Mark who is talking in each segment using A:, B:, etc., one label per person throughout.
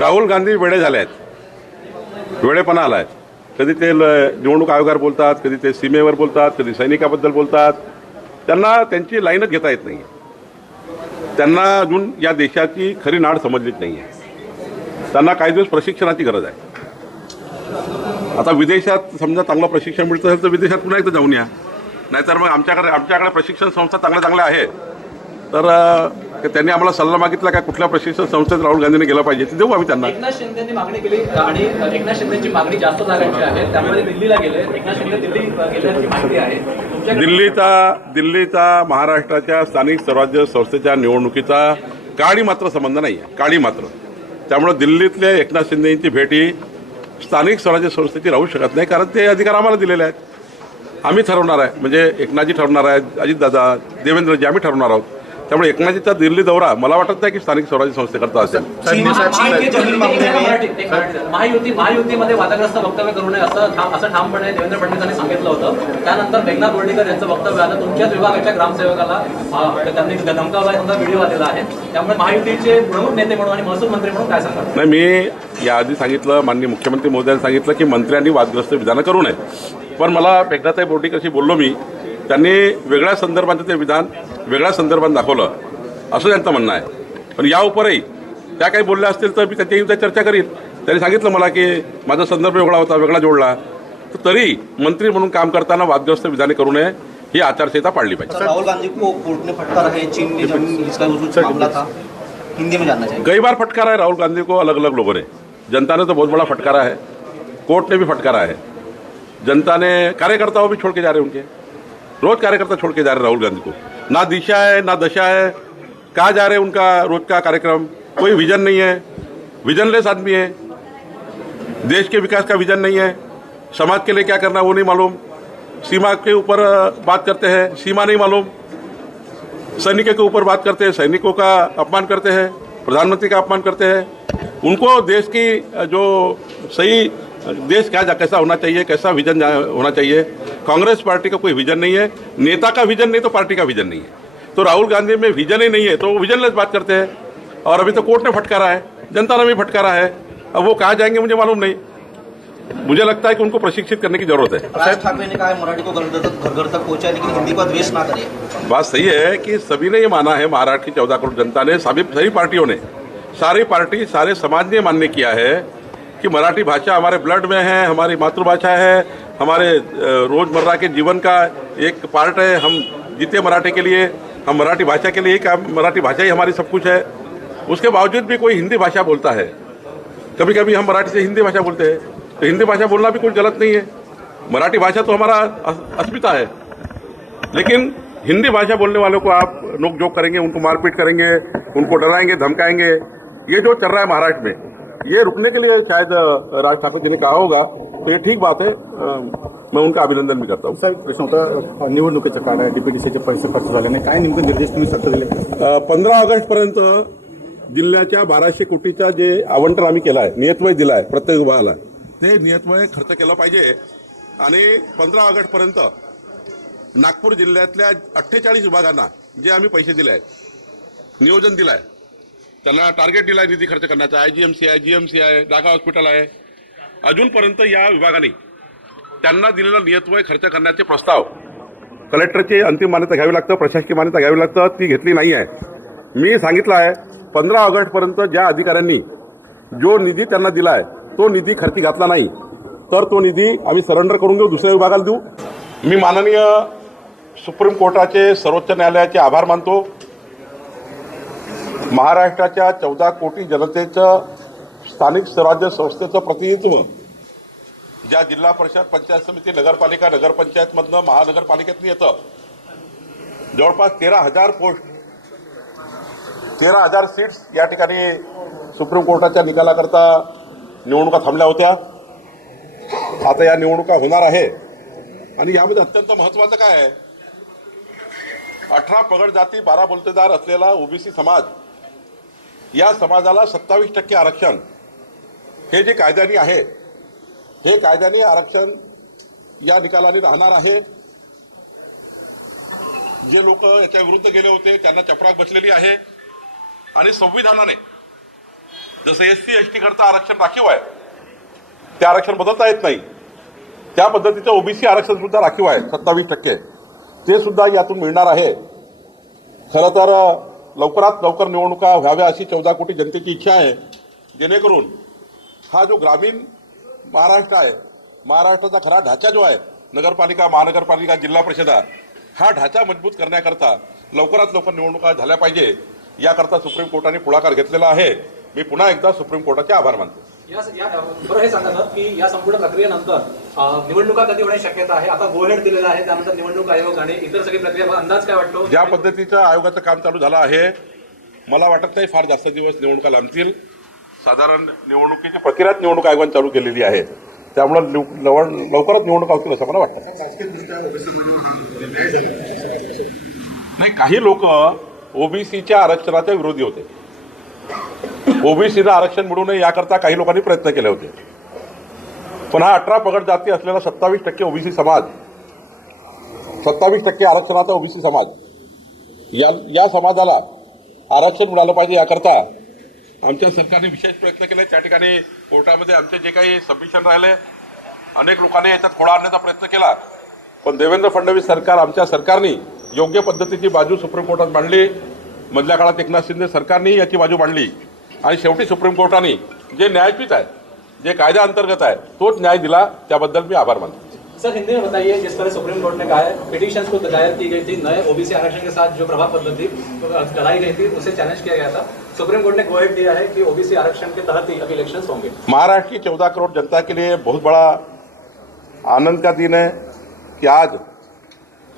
A: राहुल गांधी वेळे झाले आहेत वेळेपणा आला आहे कधी ते ल- निवडणूक आयोगावर बोलतात कधी ते सीमेवर बोलतात कधी सैनिकाबद्दल बोलतात. त्यांना त्यांची लाईनच घेता येत नाही त्यांना अजून या देशाची खरी नाड समजलीच नाही आहे त्यांना काही दिवस प्रशिक्षणाची गरज आहे. आता विदेशात समजा चांगलं प्रशिक्षण मिळतं असेल तर विदेशात पुन्हा एकदा जाऊन या. नाहीतर मग आमच्याकडे आमच्याकडे प्रशिक्षण संस्था चांगल्या चांगल्या आहे तर त्यांनी आम्हाला सल्ला मागितला का कुठल्या प्रशिक्षण संस्थेत राहुल गांधींनी गेलं पाहिजे ते देऊ आम्ही त्यांना.
B: एकनाथ शिंदेनी मागणी केली आणि एकनाथ शिंदेची मागणी जास्त जागांची आहे. त्यामुळे दिल्लीला गेले. एकनाथ शिंदे दिल्ली गेल्याची माहिती आहे.
A: दिल्लीचा दिल्लीचा महाराष्ट्राच्या स्थानिक स्वराज्य संस्थेच्या निवडणुकीचा काळी मात्र संबंध नाही आहे काळी मात्र. त्यामुळे दिल्लीतल्या एकनाथ शिंदे यांची भेट ही स्थानिक स्वराज्य संस्थेची राहू शकत नाही कारण ते अधिकार आम्हाला दिलेले आहेत. आम्ही ठरवणार आहे. म्हणजे एकनाथजी ठरवणार आहेत अजितदादा देवेंद्रजी आम्ही ठरवणार आहोत. त्यामुळे एकनाथजीचा दिल्ली दौरा मला वाटत नाही की स्थानिक स्वराज्य संस्थेकरता असेल.
B: महायुती महायुतीमध्ये वादग्रस्त वक्तव्य करू नये असं असं ठामपणे देवेंद्र फडणवीसांनी सांगितलं होतं. त्यानंतर मेघना बोर्डीकर यांचं वक्तव्य आलं. तुमच्याच विभागाच्या ग्रामसेवकाला त्यांनी धमकावला समजा व्हिडिओ आलेला आहे. त्यामुळे महायुतीचे प्रमुख नेते म्हणून आणि महसूल मंत्री म्हणून काय सांगतात
A: नाही मी याआधी सांगितलं माननीय मुख्यमंत्री महोदयांनी सांगितलं की मंत्र्यांनी वादग्रस्त विधानं करू नये. पण मला मेघनाताई बोर्डीकरशी बोललो मी. त्यांनी वेगळ्या संदर्भात ते विधान वेगळ्या संदर्भात दाखवलं. असं त्यांचं म्हणणं आहे. पण या उपरही त्या काही बोलल्या असतील तर मी त्यांच्याही त्या चर्चा करीन. त्यांनी सांगितलं मला की माझा संदर्भ वेगळा होता वेगळा जोडला. तर तरी मंत्री म्हणून काम करताना वादग्रस्त विधाने करू नये ही आचारसंहिता पाळली पाहिजे.
C: राहुल गांधी को कोर्ट ने फटकारा है? चीन ने जमीन जिसका उस मामला था। हिंदी में जानना चाहिए।
A: कई बार फटकारा है राहुल गांधी को अलग अलग लोगों ने। जनता ने तो बहुत बड़ा फटकारा है। कोर्ट ने भी फटकारा है। जनता ने कार्यकर्ताओं भी छोड़ के जा रहे हैं उनके। रोज कार्यकर्ता छोड़ के जा रहे राहुल गांधी को। ना दिशा है, ना दशा है। कहा जा रहे हैं उनका रोज का कार्यक्रम? कोई विजन नहीं है। विजनलेस आदमी है। देश के विकास का विजन नहीं है। समाज के लिए क्या करना वो नहीं मालूम। सीमा के ऊपर बात करते हैं। सीमा नहीं मालूम। सैनिकों के ऊपर बात करते हैं। सैनिकों का अपमान करते हैं। प्रधानमंत्री का अपमान करते हैं। उनको देश की जो सही देश क्या कैसा होना चाहिए कैसा विजन होना चाहिए? कांग्रेस पार्टी का कोई विजन नहीं है नेता का विजन नहीं तो पार्टी का विजन नहीं है। तो राहुल गांधी में विजन ही नहीं है तो वो विजनलेस बात करते हैं। और अभी तो कोर्ट ने फटकारा है जनता ने भी फटकारा है। अब वो कहाँ जाएँगे मुझे मालूम नहीं। मुझे लगता है कि उनको प्रशिक्षित करने की ज़रूरत है।
C: राज ठाकरे ने कहा है मराठी को घर घर तक घर घर तक पहुँचा लेकिन हिंदी का द्वेष ना करे।
A: बात सही है कि सभी ने ये माना है महाराष्ट्र की चौदह करोड़ जनता ने सभी सभी पार्टियों ने। सारी पार्टी सारे समाज ने मान्य किया है कि मराठी भाषा हमारे ब्लड में है, हमारी मातृभाषा है, हमारे रोज़मर्रा के जीवन का एक पार्ट है। हम जीते मराठी के लिए, हम मराठी भाषा के लिए ही मराठी भाषा ही हमारी सब कुछ है। उसके बावजूद भी कोई हिंदी भाषा बोलता है। कभी कभी हम मराठी से हिंदी भाषा बोलते हैं तो हिंदी भाषा बोलना भी कुछ गलत नहीं है। मराठी भाषा तो हमारा अस्मिता है। लेकिन हिंदी भाषा बोलने वालों को आप नोक जोक करेंगे, उनको मारपीट करेंगे, उनको डराएँगे, धमकाएँगे। ये जो चल रहा है महाराष्ट्र में ये रुकने के लिए शायद राज ठाकरे जी ने कहा होगा तो ये ठीक बात है मैं उनका अभिनंदन भी करता हूँ।
D: साहेब प्रश्न होता निवडणुकीचं काळ आहे डीपीडीसीचे पैसे खर्च झाले नाही काय नेमकं निर्देश तुम्ही सक्त दिले?
A: पंधरा ऑगस्टपर्यंत जिल्ह्याच्या बाराशे कोटीचा जे आवंटन आम्ही केलं आहे नियतवय दिला आहे प्रत्येक विभागाला ते नियतवय खर्च केलं पाहिजे. आणि पंधरा ऑगस्टपर्यंत नागपूर जिल्ह्यातल्या अठ्ठेचाळीस विभागांना जे आम्ही पैसे दिले आहेत नियोजन दिलं आहे त्यांना टार्गेट दिला आहे निधी खर्च करण्याचा. आय जी एम सी आहे जी एम सी आहे डागा हॉस्पिटल आहे. अजूनपर्यंत या विभागाने त्यांना दिलेला नियतवय खर्च करण्याचे प्रस्ताव कलेक्टरची अंतिम मान्यता घ्यावी लागतं प्रशासकीय मान्यता घ्यावी लागतं ती घेतली नाही आहे. मी सांगितलं आहे पंधरा ऑगस्टपर्यंत ज्या अधिकाऱ्यांनी जो निधी त्यांना दिला आहे तो निधी खर्ची घातला नाही. तर तो निधी आम्ही सरेंडर करून घेऊ दुसऱ्या विभागाला देऊ. मी माननीय सुप्रीम कोर्टाचे सर्वोच्च न्यायालयाचे आभार मानतो. महाराष्ट्राच्या चौदा कोटी जनतेचं स्थानिक स्वराज्य संस्थेचं प्रतिनिधित्व. ज्या जिल्हा परिषद पंचायत समिती नगरपालिका नगरपंचायतमधनं महानगरपालिकेतून येतं. जवळपास तेरा हजार पोस्ट तेरा हजार सीट्स या ठिकाणी सुप्रीम कोर्टाच्या निकालाकरता निवडणुका थांबल्या होत्या. आता या निवडणुका होणार आहे. आणि यामध्ये अत्यंत महत्वाचं काय आहे? अठरा पगड जाती बारा बोलतेदार असलेला ओबीसी समाज या समाजाला सत्तावीस टक्के आरक्षण हे जे कायद्याने आहे हे कायद्याने आरक्षण या निकालाने राहणार आहे. जे लोक याच्या विरुद्ध गेले होते त्यांना चपराक बसलेली आहे. आणि संविधानाने जसं एस सी एस टी करता आरक्षण राखीव आहे ते आरक्षण बदलता येत नाही. त्या पद्धतीचं ओबीसी आरक्षण सुद्धा राखीव आहे सत्तावीस टक्के. ते सुद्धा यातून मिळणार आहे. खरं तर लवकरात लवकर निवडणुका व्हाव्या अशी चौदा कोटी जनतेची इच्छा आहे. जेणेकरून हा जो ग्रामीण महाराष्ट्र आहे महाराष्ट्राचा खरा ढाचा जो आहे नगरपालिका महानगरपालिका जिल्हा परिषदा हा ढाचा मजबूत करण्याकरता लवकरात लवकर निवडणुका झाल्या पाहिजे याकरता सुप्रीम कोर्टाने पुढाकार घेतलेला आहे. मी पुन्हा एकदा सुप्रीम कोर्टाचे आभार मानतो.
B: या या- बरं हे सांगा की या संपूर्ण प्रक्रियेनंतर निवडणुका कधी होण्याची शक्यता आहे? आता गोहेड दिलेला आहे त्यानंतर निवडणूक आयोग आणि इतर सगळी प्रक्रिया अंदाज काय वाटतो?
A: ज्या पद्धतीचं आयोगाचं काम चालू झालं आहे मला वाटत नाही फार जास्त दिवस निवडणुका लांबतील साधारण निवडणुकीची प्रतिरात निवडणूक आयोगाने चालू केलेली आहे. त्यामुळे लवकरच निवडणूक होतील असं मला वाटतं. नाही काही लोक ओबीसीच्या आरक्षणाच्या विरोधी होते. ओबीसीला आरक्षण मिळू नये याकरता काही लोकांनी प्रयत्न केले होते. पण हा अठरा पगड जाती असलेला सत्तावीस टक्के ओबीसी समाज. सत्तावीस टक्के आरक्षणाचा ओबीसी समाज. या या समाजाला आरक्षण मिळालं पाहिजे याकरता आमच्या सरकारने विशेष प्रयत्न केले. त्या ठिकाणी कोर्टामध्ये आमचे जे काही सबमिशन राहिले अनेक लोकांनी याच्यात खोडा आणण्याचा प्रयत्न केला. पण देवेंद्र फडणवीस सरकार आमच्या सरकारने योग्य पद्धतीची बाजू सुप्रीम कोर्टात मांडली. मधल्या काळात एकनाथ शिंदे सरकारने याची बाजू मांडली. आणि शेवटी सुप्रीम कोर्टाने जे न्यायपीठ आहे जे कायद्या अंतर्गत आहे तोच न्याय दिला त्याबद्दल मी आभार मानतो.
B: सर हिंदी में बताइए जिस तरह सुप्रीम कोर्ट ने कहा है पिटिशन को दायर की गई थी नए ओबीसी आरक्षण के साथ जो प्रभाव पद्धति कराई गई थी उसे चैलेंज किया गया था। सुप्रीम कोर्ट ने गोहेड दिया है कि ओबीसी आरक्षण के तहत ही अभी इलेक्शन होंगे।
A: महाराष्ट्र की चौदह करोड़ जनता के लिए बहुत बड़ा आनंद का दिन है कि आज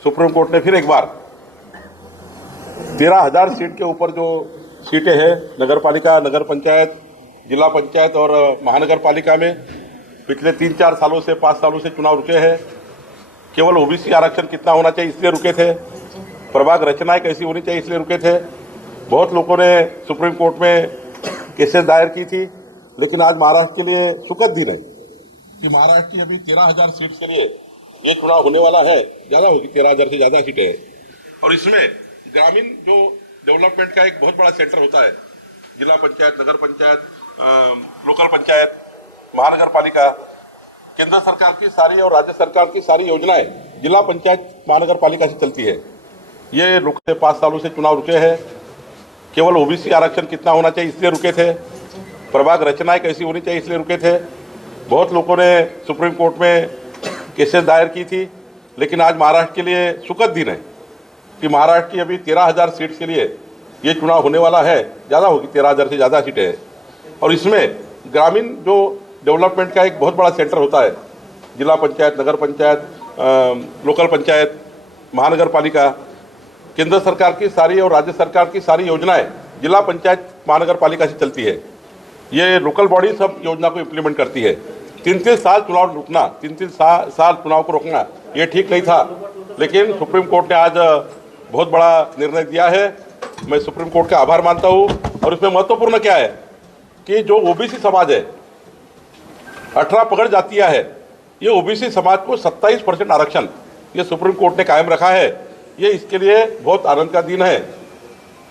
A: सुप्रीम कोर्ट ने फिर एक बार तेरह हज़ार सीट के ऊपर जो सीटें हैं नगर पालिका नगर पंचायत जिला पंचायत और महानगर पालिका में पिछले तीन चार सालों से, पाँच सालों से चुनाव रुके हैं। केवल ओबीसी आरक्षण कितना होना चाहिए इसलिए रुके थे। प्रभाग रचनाएँ कैसी होनी चाहिए इसलिए रुके थे। बहुत लोगों ने सुप्रीम कोर्ट में केसेस दायर की थी, लेकिन आज महाराष्ट्र के लिए सुखद दिन है। कि महाराष्ट्र की अभी तेरह हज़ार सीट के लिए ये चुनाव होने वाला है। ज़्यादा होगी, तेरह हज़ार से ज़्यादा सीटें हैं। और इसमें ग्रामीण जो डेवलपमेंट का एक बहुत बड़ा सेंटर होता है, जिला पंचायत, नगर पंचायत लोकल पंचायत महानगर पालिका केंद्र सरकार की सारी और राज्य सरकार की सारी योजनाएं जिला पंचायत महानगर पालिका से चलती है ये रुकते पाँच सालों से चुनाव रुके हैं. केवल ओबीसी आरक्षण कितना होना चाहिए इसलिए रुके थे. प्रभाग रचनाएं कैसी होनी चाहिए इसलिए रुके थे. बहुत लोगों ने सुप्रीम कोर्ट में केसेस दायर की थी लेकिन आज महाराष्ट्र के लिए सुखद दिन है कि महाराष्ट्र की अभी तेरह हजार सीट के लिए ये चुनाव होने वाला है. ज़्यादा होगी तेरह हजार से ज़्यादा सीटें हैं. और इसमें ग्रामीण जो डेवलपमेंट का एक बहुत बड़ा सेंटर होता है जिला पंचायत नगर पंचायत लोकल पंचायत महानगर पालिका केंद्र सरकार की सारी और राज्य सरकार की सारी योजनाएँ जिला पंचायत महानगर पालिका से चलती है। ये लोकल बॉडी सब योजना को इम्प्लीमेंट करती है। तीन तीन साल चुनाव रुकना तीन तीन सा, साल चुनाव को रोकना ये ठीक नहीं था। लेकिन सुप्रीम कोर्ट ने आज बहुत बड़ा निर्णय दिया है। मैं सुप्रीम कोर्ट का आभार मानता हूँ। और इसमें महत्वपूर्ण क्या है? कि जो ओबीसी समाज है, अठारह पकड़ जातियाँ है, ये ओबीसी समाज को 27 परसेंट आरक्षण, ये सुप्रीम कोर्ट ने कायम रखा है, ये इसके लिए बहुत आनंद का दिन है।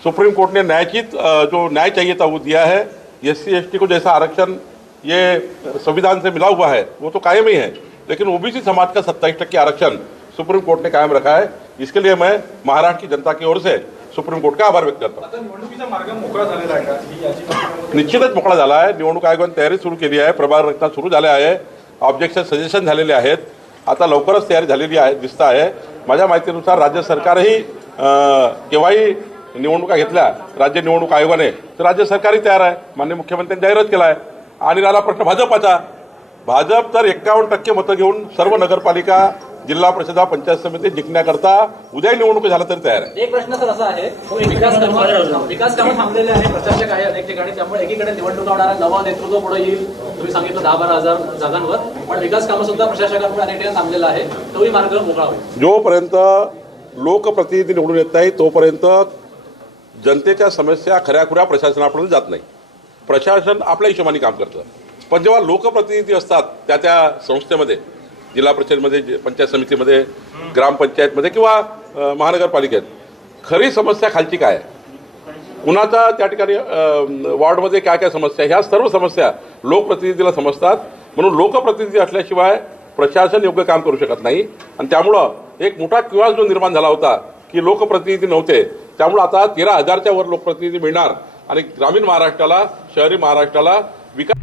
A: सुप्रीम कोर्ट ने न्यायचित जो न्याय चाहिए था वो दिया है एस सी को जैसा आरक्षण, ये संविधान से मिला हुआ है, वो तो कायम ही है। लेकिन ओबीसी समाज का सत्ताईस टक्के आरक्षण सुप्रीम कोर्ट ने कायम रखा है, इसके लिए मैं महाराष्ट्र की जनता की ओर से सुप्रीम कोर्ट का आभार व्यक्त करता?
E: आता निवडणुकीचा मार्ग मोकळा झालेला आहे का? याची
A: निश्चितच मोकळा झाला आहे. निवडणूक आयोगाने तयारी सुरू केली आहे. प्रभाग रचना सुरू झाल्या आहे. ऑब्जेक्शन सजेशन झालेले आहेत. आता लवकरच तयारी झालेली आहे दिसत आहे. माझ्या माहितीनुसार राज्य सरकारही केव्हाही निवडणुका घेतल्या राज्य निवडणूक आयोगाने तर राज्य सरकारही तयार आहे. माननीय मुख्यमंत्र्यांनी जाहीरच केला आहे. आणि राहिला प्रश्न भाजपाचा. भाजप तर एक्कावन्न टक्के मतं घेऊन सर्व नगरपालिका जिल्हा परिषदा पंचायत समिती जिंकण्याकरता उद्याही निवडणूक झाला तरी तयार आहे.
B: एक प्रश्न सर असा आहे विकास कामं विकास कामं थांबलेले आहे प्रशासक आहे अनेक ठिकाणी त्यामुळे एकीकडे निवडणुका होणार आहे, नवं नेतृत्व पुढे येईल. तुम्ही सांगितलं दहा बारा हजार जागांवर. पण विकास कामं सुद्धा प्रशासकांमुळे अनेक ठिकाणी थांबलेलं आहे तोही मार्ग मोकळा होईल.
A: जोपर्यंत लोकप्रतिनिधी निवडून येत नाही तोपर्यंत जनतेच्या समस्या खऱ्याखुऱ्या प्रशासनापर्यंत जात नाही. प्रशासन आपल्या हिशोबाने काम करतं. पण जेव्हा लोकप्रतिनिधी असतात त्या त्या संस्थेमध्ये जिल्हा परिषदेमध्ये पंचायत समितीमध्ये ग्रामपंचायतमध्ये किंवा महानगरपालिकेत. खरी समस्या खालची काय? आहे कुणाचा त्या ठिकाणी वॉर्डमध्ये काय काय समस्या? ह्या सर्व समस्या लोकप्रतिनिधीला समजतात. म्हणून लोकप्रतिनिधी असल्याशिवाय प्रशासन योग्य काम करू शकत नाही. आणि त्यामुळं एक मोठा किवास जो निर्माण झाला होता की लोकप्रतिनिधी नव्हते. त्यामुळं आता तेरा हजारच्या वर लोकप्रतिनिधी मिळणार. आणि ग्रामीण महाराष्ट्राला शहरी महाराष्ट्राला विकास